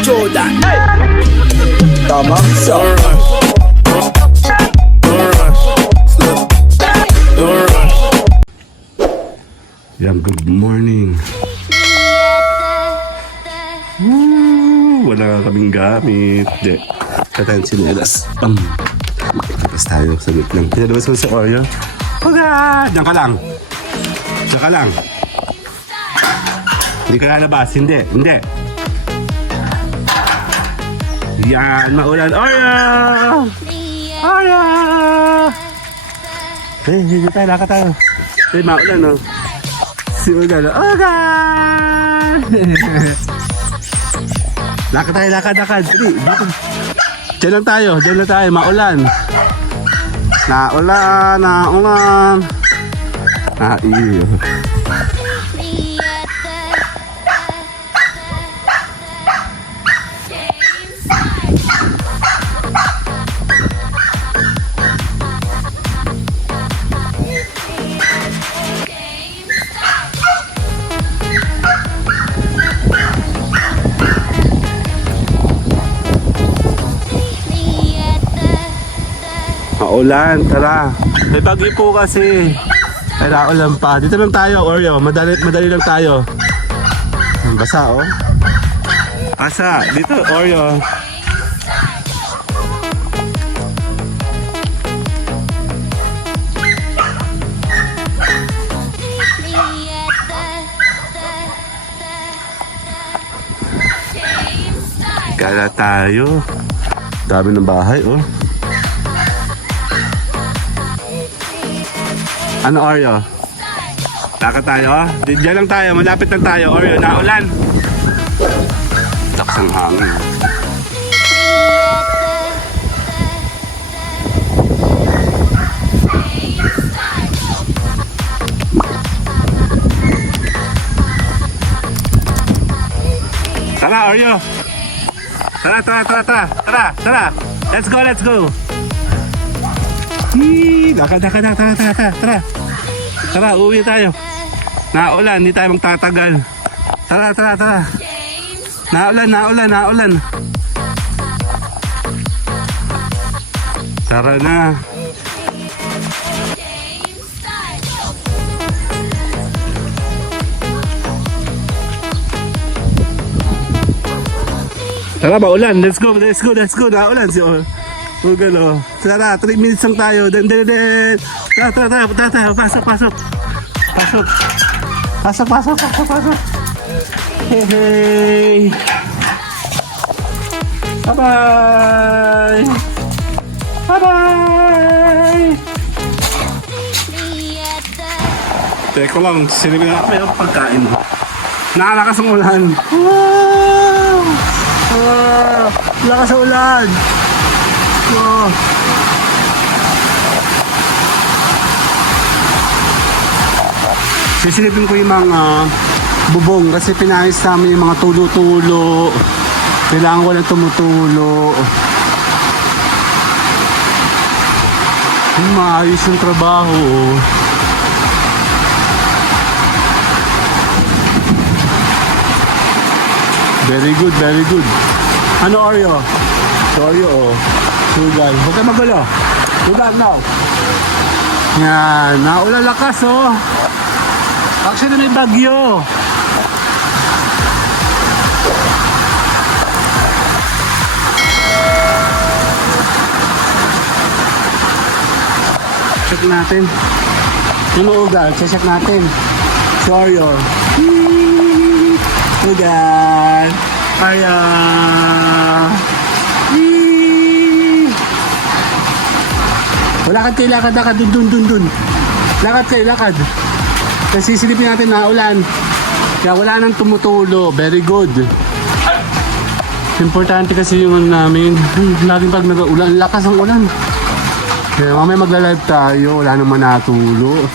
Jordan. Tamang sa Yan, good morning. Wala kaming gamit. Di. Katayin sinelas. Tapos tayo sa git lang. Pinalabas ko sa Oreo. Huwag! Diyan ka lang. Diyan ka lang. Hindi ka lalabas. Hindi. Hindi. Yan, maulan. Oreo! Oreo! Hindi tayo. Laka tayo. Maulan, no? Simulan na. Oh, God! Lakad tayo, lakad. Dito. Diyan lang tayo. Maulan. Naulan. Iyo. Maulan, tara. May bagyo po kasi. Kaya ulan pa. Dito lang tayo, Oreo. Madali lang tayo. Basa, oh. Asa, dito, Oreo. Kala tayo. Dami ng bahay, oh. Ano, Oreo? Lakad tayo? Diyan lang tayo, malapit lang tayo, Oreo. Naulan. Lakas ang hangin. Tara, Oreo. Tara. Let's go. Tara. Tara, uwi tayo. Naulan, hindi tayo magtatagal. Tara. Naulan. Tara na. Tara, maulan. Let's go. Naulan si Ugalo. Tara, 3 minutes lang tayo. Tara. Pasok. Hey. Bye-bye. Teka lang, sinibig na ako yung pagkain mo. Nakalakas ang ulan. Wow! Lakas ang ulan. Oh. Sisilipin ko yung mga bubong kasi pinayos namin yung mga tulo-tulo. Kailangan ko lang tumutulo. Maayos yung trabaho. Very good. Ano, Oreo? Oreo, oh. Sugal. Huwag ka magulo. Sugal, no? Yan. Naulan lakas, oh. Actually, may bagyo. Check natin. Yung ugal, check natin. Oreo. Ugal. Kaya. Lakad dun. Lakad. Kasi silipin natin na ulan. Kaya wala nang tumutulo. Very good. Importante kasi yung namin. Laging pag nag-ulan, lakas ang ulan. Kaya mamaya magla-live tayo. Wala naman natulo.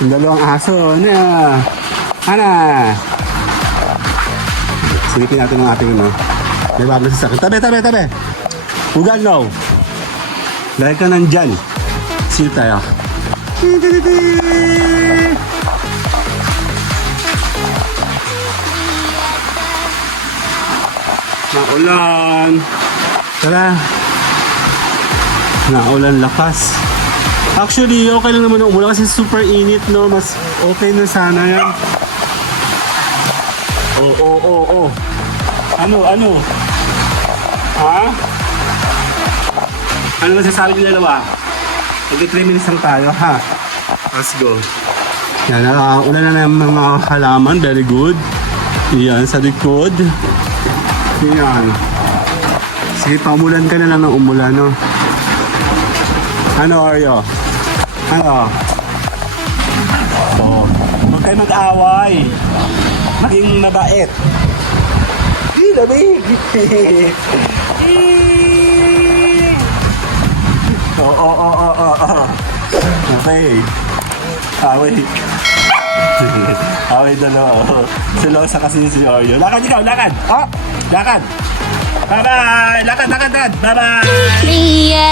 Yung dalawang aso. Ana. Silipin natin ang ating may bago sa sakin. Tabi. Ugal, no. Dahil ka nandyan. Silip tayo. Naulan. Tara. Naulan lakas. Actually, okay lang naman ang umulan kasi super init, no? Mas okay na sana yan. Oh. Ano? Ha? Ano masasabi nila dalawa? Mag-3 minutes lang tayo, ha? Let's go. Yan, ulan na ng mga halaman. Very good. Yan, sa likod. Yan. Sige, pamulan ka na lang ng umulan, no? Ano, Oreo? Ano? Oh. Huwag kayo mag-away. Maging mabait. Lamig. Oo. Okay. Away. Away dalawa. Silosa kasi si Oreo. Lakad ikaw, lakad. Oh, lakad. Bye-bye. Lakad. Bye-bye. Yeah.